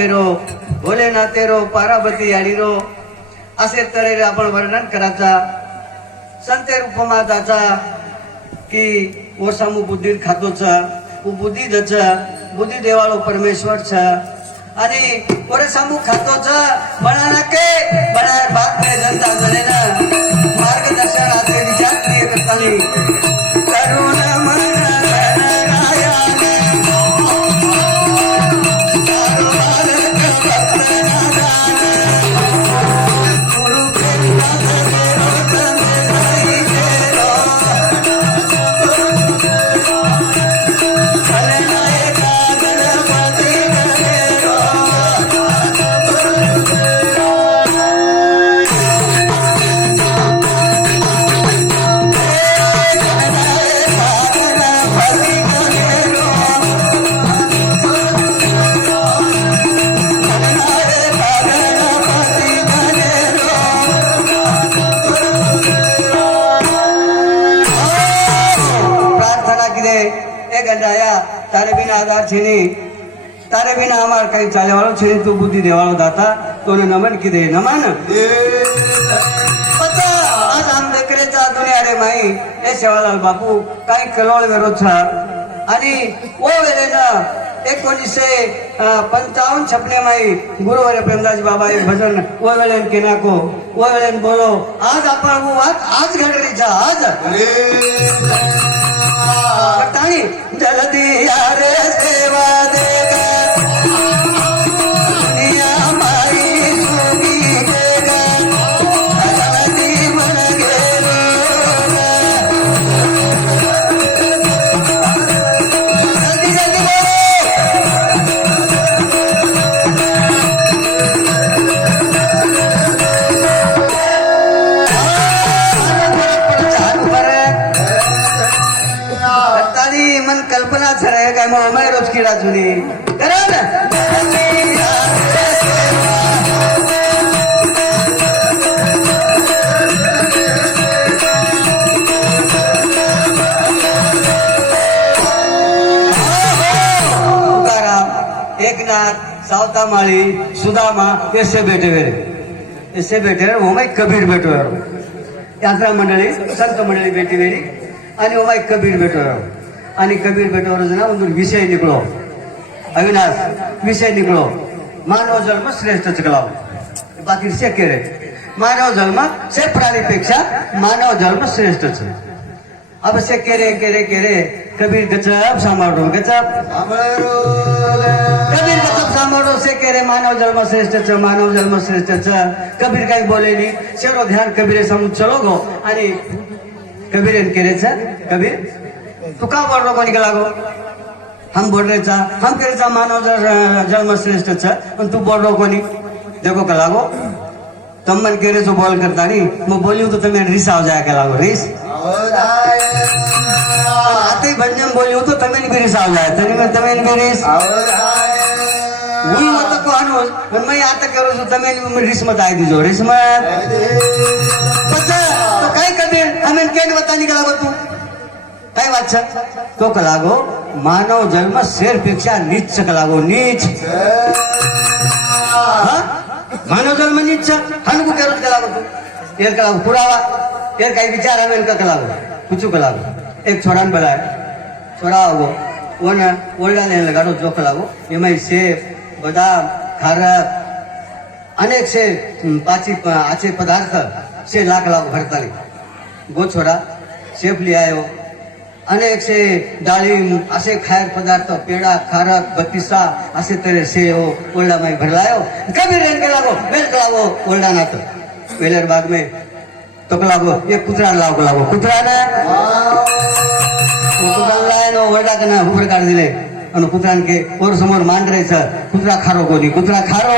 तेरो भोलेनाथ तेरो पार्वती आडीरो असे तऱ्हेने आपण वर्णन करायचा संत रूपमाताचा की वो सामू बुद्धी खातोचा वो बुद्धी दच बुद्धी देवाळो परमेश्वरचा आणि ओरे सामू खातोचा बनाना के बनार बात में जनता जनेना मार्गदर्शन आते विचार किए करतानी करुण मन तारे बिना आधार छे तारे बिना हमार कहीं चाले वालों छे तू बुद्धि देवालो दाता तोने नमन की दे नमन पता आज हम देख रहे चा दुनिया रे माई ए सेवालाल बापू काही कलोळ वेरो छा आणि ओ वेले ना 1955 छपने माई गुरुवारे प्रेमदास बाबा एक भजन ओ वेले केना को ओ वेले बोलो आज आपण वो बात आज घडली छा आज पटाणी जल्दी यारे सेवा देगा दुनिया माई सुगी देगा जल्दी मन गेलो जल्दी जल्दी मन कल्पना छराय काय मग अमाय रोज किडा जुनी करा ना तुकाराम एकनाथ सावतामाळी सुदामा ऐसे बेटे वेरे ओमाय कबीर बेटो यात्रा मंडळी संत मंडळी बेटी वेरी आणि ओमाय कबीर बेटो आणि कबीर बेटोवर ना ಒಂದು विषय निकलो अविनाश विषय निकलो मानव जन्म श्रेष्ठ चकलाव बाकी से केरे मानव जन्म से प्राणीपेक्षा मानव जन्म श्रेष्ठच अब से केरे कबीर गचप सांभाळो गचप कबीर गचप सांभाळो से केरे मानव जन्म श्रेष्ठच कबीर काही बोलेली शेरो ध्यान कबीरे समोर चलो गो आणि कबीरेन केरेचा कबीर तू का बोल रहा कोणी लागो हम बोल रहे हम कह मानव जन्म श्रेष्ठ पण तू बोल रहा कोणी देखो का लागो तुम मन कह रहे जो बोल करता नहीं मैं बोली हूँ तो तुम्हें रिस आ जाए क्या लागो रिस आते ही भजन बोली हूँ तो तुम्हें भी रिस आ जाए तुम्हें भी रिस वही मत को अनुज मैं आता कह रहा हूँ तुम्हें रिस मत आई दीजो रिस मत तो कहीं कभी हमें क्या बताने का लागो तू काय वाचा तो कलागो मानव जन्म शेर पेक्षा नीच कलागो नीच मानव जन्म नीच हनको केरो कलागो तू तेर कलागो पुरावा तेर काही विचार हमें का कलागो कुछ कलागो एक छोरान बलाय छोरा हो वो ना ओल्डा ने लगाडो जो कलागो एमाई सेब बदाम खारक अनेक से पाची आचे पदार्थ से लाख लाख भरताली गो छोरा सेब ले आयो अनेक से डाळिंब असे खायर पदार्थ पेड़ा खारक बत्तीसा असे तरे से हो ओल्डा माई भरलायो कबीर रेन के लागो वेल लागो ओल्डा नात वेलर बाग में तो लागो एक कुतरा लागो कुतरा ना कुतरा लाय नो ओल्डा कना हुबर काढ दिले आणि कुतरान के और समोर मान रहे कुतरा खारो कोणी कुतरा खारो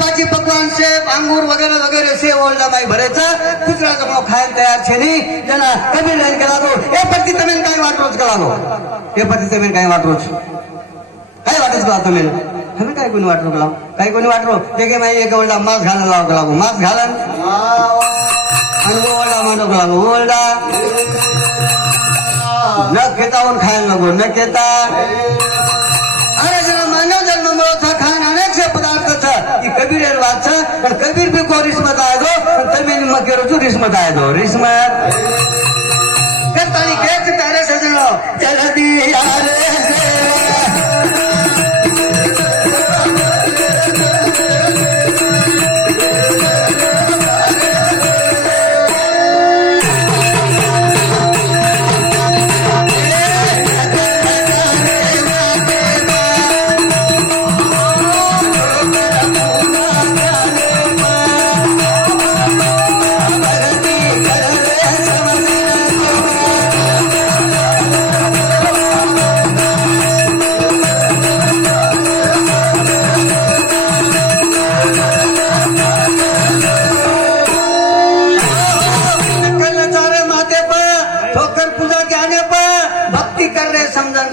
पाची पकवान से अंगूर वगैरह से ओल्डा माई भरेचा कुतरा जमो खायला तयार छे नी जना कबीर लाइन करा दो ए पति तमेन काय वाटरोच करा दो ए पति तमेन काय वाटरोच काय वाटच करा तमेन हमें काय कोणी वाटरो करा काय कोणी वाटरो देखे माई एक ओल्डा मास घाला लाव करा मास घालन आणि ओल्डा मानो करा ओल्डा न घेता खायला नको न घेता अरे जरा मानव जन्म મળો ખાન અનેક છે પદાર્થ છે એ કબીર વાત છે પણ કબીર બી કોઈ રીસમત આયો દો તમે મકેરો છું રીસમત આયો દો રીસમત કરતાની કેચ તારે સજણો જલ્દી યાર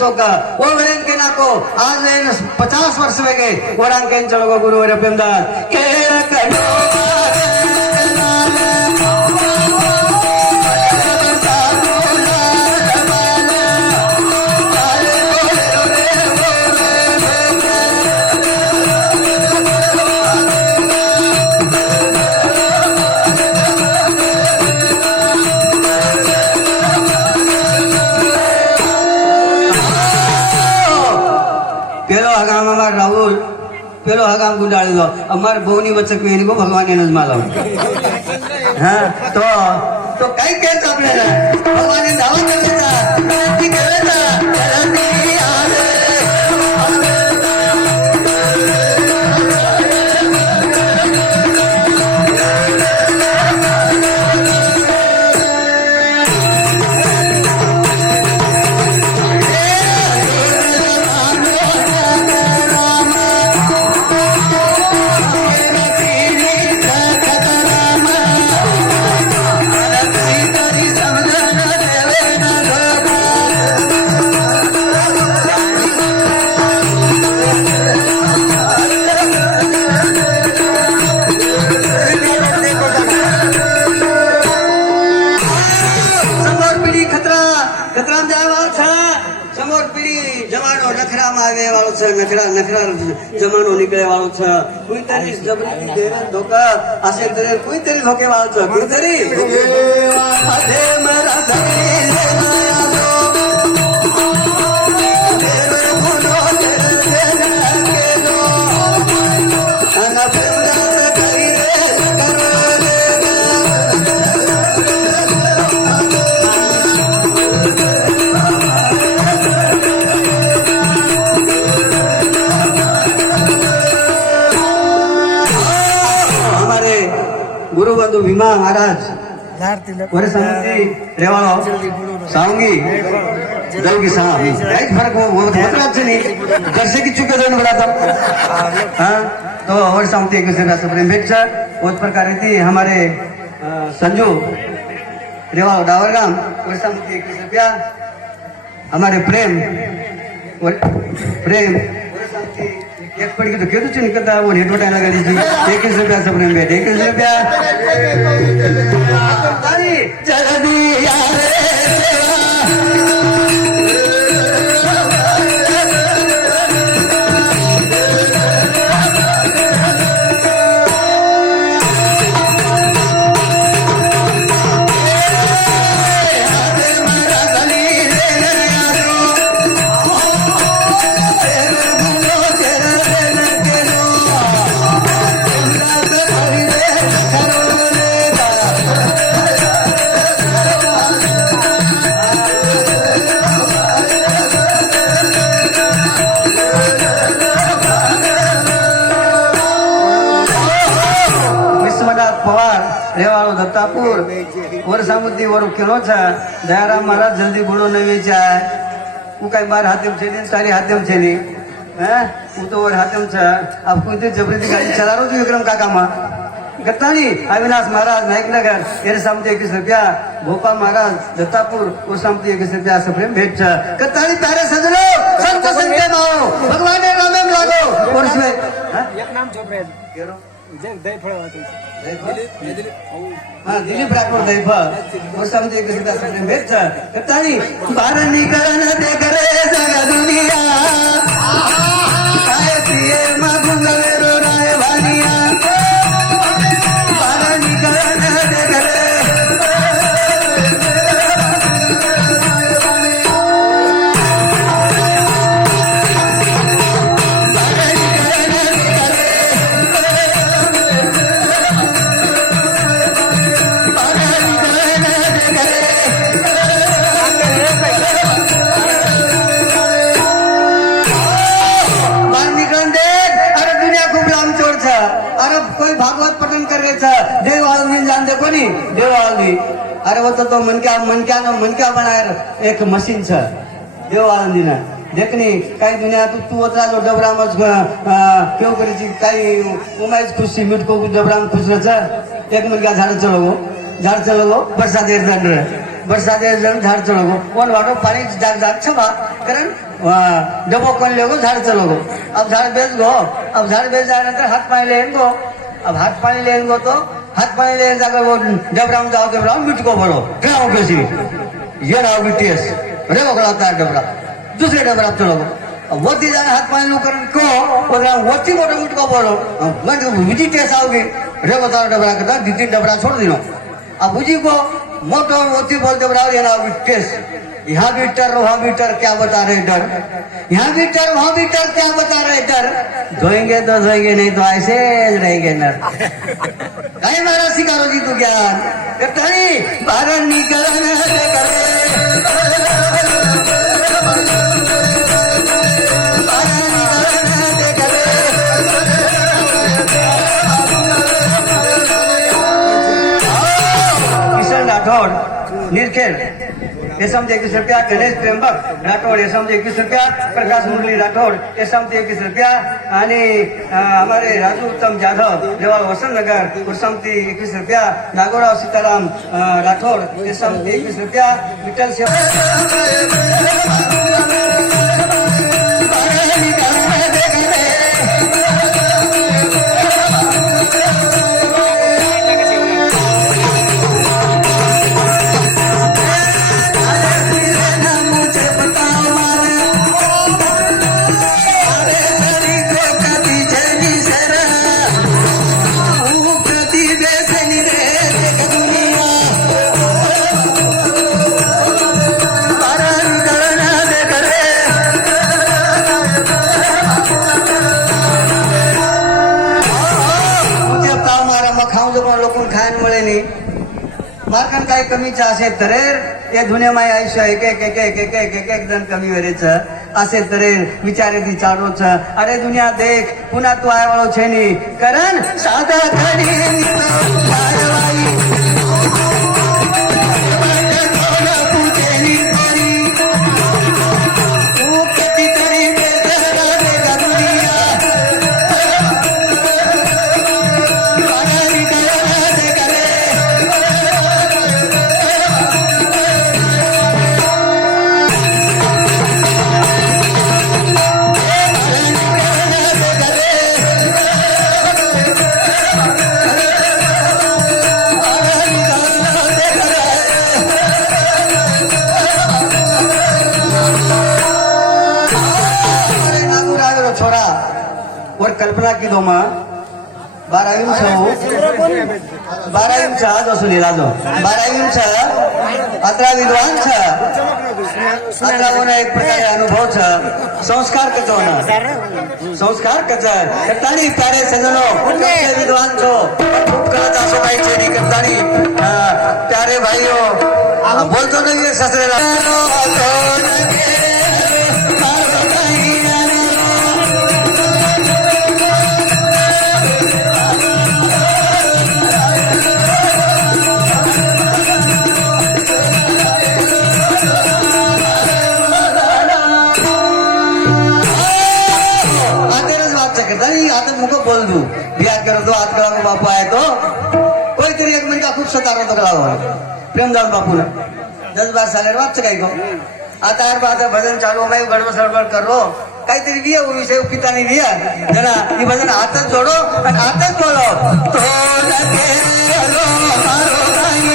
वो वेन के नाको आज 50 वर्ष में गए वरान के चलो गुरु रपेमदास के कनो राहुल पेलो हगाम गुंडाळी लो अमर भवनी वच्चे कोणी को भगवान ने मालो हां तो काय केलं आपल्याला भगवान ने दावा केला ती केला जल्दी आले नखरा जमानो निकळे वाळो छ कोणीतरी जबरी देवे धोका असेल तर कोणीतरी धोके वाळो छ कोणीतरी अधे मरा गुरु बंधु भीमा महाराज वरे समिति रेवाड़ो सावंगी देवगी साहब एक फर्क वो मतलब से नहीं घर से की चुके दोनों बड़ा था हाँ तो और समिति के से प्रेम भेट सर उस प्रकार थी हमारे संजू रेवाड़ो डावरगाम और समिति के रुपया हमारे प्रेम एक पड़ी तो क्यों तो निकलता वो नेट बटाना कर दीजिए 21 रुपया सब प्रेम भेट 21 रुपया जल्दी यार रेवाड़ो दत्तापुर और सामुद्दी और किलो छा दयाराम महाराज जल्दी बोलो नहीं चाहे वो कई बार हाथम छे नहीं सारी हाथम छे नहीं हैं वो तो और हाथम छा अब कोई तो जबरदस्ती गाड़ी चला रहा हो तो विक्रम काका माँ गत्तानी अविनाश महाराज नायक नगर ये सामने 21 रुपया भोपाल महाराज दत्तापुर वो सामने 21 रुपया सप्रेम भेट छा गत्तानी प्यारे सजनो संत संत माओ भगवान ने नाम में लागो और इसमें एक नाम जोपरे केरो दिलीप राठोड दैफळ वो समझे एक सुद्धा सप्रेम भेट छा गत्तानी बार निकळन ते करे जग दुनिया भागवत पठन करायचं देव आळंदी जाणते कोणी देव आळंदी अरे होता तो मनक्या बनायर एक मशीन छ देव आळंदीनं देखनी काही दुनिया तू होता जो डबरामच केव करीची काही उमायच खुशी मिटको डबराम खुश रच एक मनक्या झाड चलो बरसात झाड चलो कोण वाटो पानी जाग छबा कारण डबो कौन ले झाड़ चलो अब झाड़ बेच जाए नंतर हाथ पानी लेन गो अब हाथ पानी लेन गो तो हाथ पानी लेन जाकर वो डबराम जाओ मिटको बोलो क्या कैसी ये रहो बीटीएस रे वो खड़ा है डबरा दूसरे डबरा चलो वोती जाने हाथ पानी लूकर को वोती मोटो मिटको बोलो विजी टेस्ट आओगी रे बताओ डबरा करता दीदी डबरा छोड़ दिनो अब बुझी को मोटो वोती बोलते बराबर ये ना टेस्ट यहाँ भी डर वहाँ भी डर क्या बता रहे डर यहाँ भी डर वहाँ भी डर क्या बता रहे डर धोएंगे तो धोएंगे नहीं तो ऐसे रहेंगे नर कहीं मारा सिकारो जी तू ज्ञान बाहर किशन राठौड़ निर्खेल ये समझे 21 रुपया गणेश प्रेमभक्त राठोड ये समझे 21 रुपया प्रकाश मुरली राठोड ये समझे 21 रुपया आणि हमारे राजू उत्तम जाधव जवाहर वसंत नगर वो समझे 21 रुपया नागोराव सीताराम राठोड ये समझे 21 रुपया विठल मार्कन काही कमीच असेल तर ते धुण्यामाय आयुष्य एक जण कमी वेळेच असेल तर विचारे ती चालूच अरे दुनिया देख पुन्हा तू आयवाळो छेनी कारण साधा कल्पना की दो माँ 12 इंच आज असू दिला जो 12 इंच 11 विद्वान छ 11 होना एक प्रकारे अनुभव छ संस्कार कचो ना संस्कार कचर करतानी प्यारे सजनो विद्वान छो खूब करत असो काही छे नी करतानी प्यारे भाईओ बोलतो नहीं ससरेला बोल दू बियाद करो तो आज कला बापू आए तो कोई तरी एक मिनट का खूब सतारा तो कला प्रेमदास बापू ने 10 बार साले वाच काय को आता यार बात भजन चालू मैं गड़बड़ सड़बड़ कर रो काहीतरी विया वो विषय पिता ने विया जना ये भजन हाथच जोडो आणि हाथच बोलो तो लगे लो मारो नाही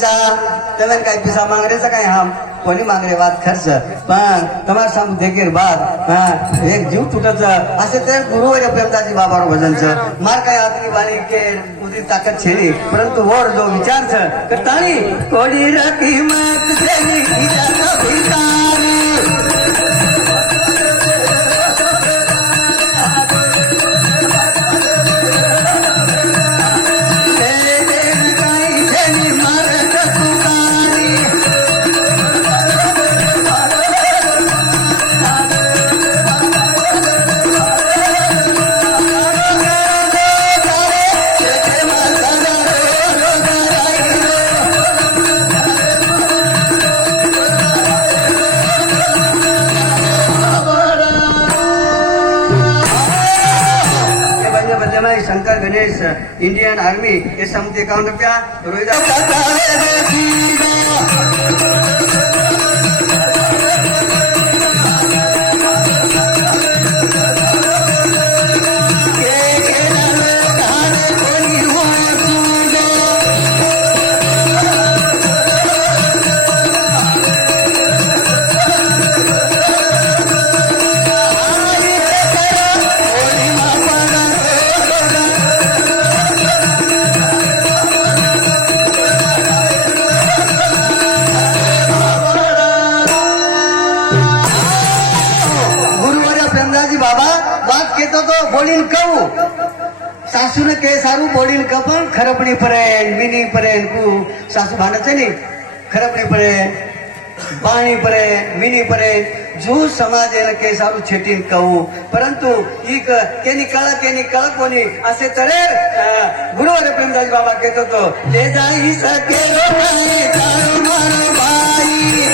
चा તમે કઈ પૈસા માંગરે છે કઈ હમ કોની માંગરે વાત ખર્ચ પણ તમારા સામે દેખેર બાદ હા એક જીવ તૂટે છે આસે તે ગુરુ એ પ્રેમદાસજી બાબાનું ભજન છે માર કઈ આદમી વાળી કે ઉધી તાકાત છે નહીં પરંતુ વોર જો વિચાર છે કે તાણી કોડી રકી મત તેની ઈજા ભીતાની शंकर गणेश इंडियन आर्मी ये समूह 51 रुपया रोहिदा बोलीन कहू सासूने के सारू बोलीन कपन खरपणी परेन मिनी परेन कु सासू भांडत છે ને खरपणी परेन बाणी परेन मिनी परेन जो समाज એને કે સારું છેટીન કહું પરંતુ ઈ કેની કળક કોની અસે તરે ગુરુવારે પ્રેમદાસ બાબા કહેતો તો લે જાય શકે રો ભાઈ તારો મારો ભાઈ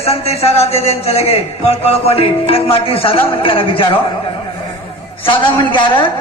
संत इशारा दे देन चले गए कळ कोणी एक माटी साधा मन क्या विचारो साधा मन क्या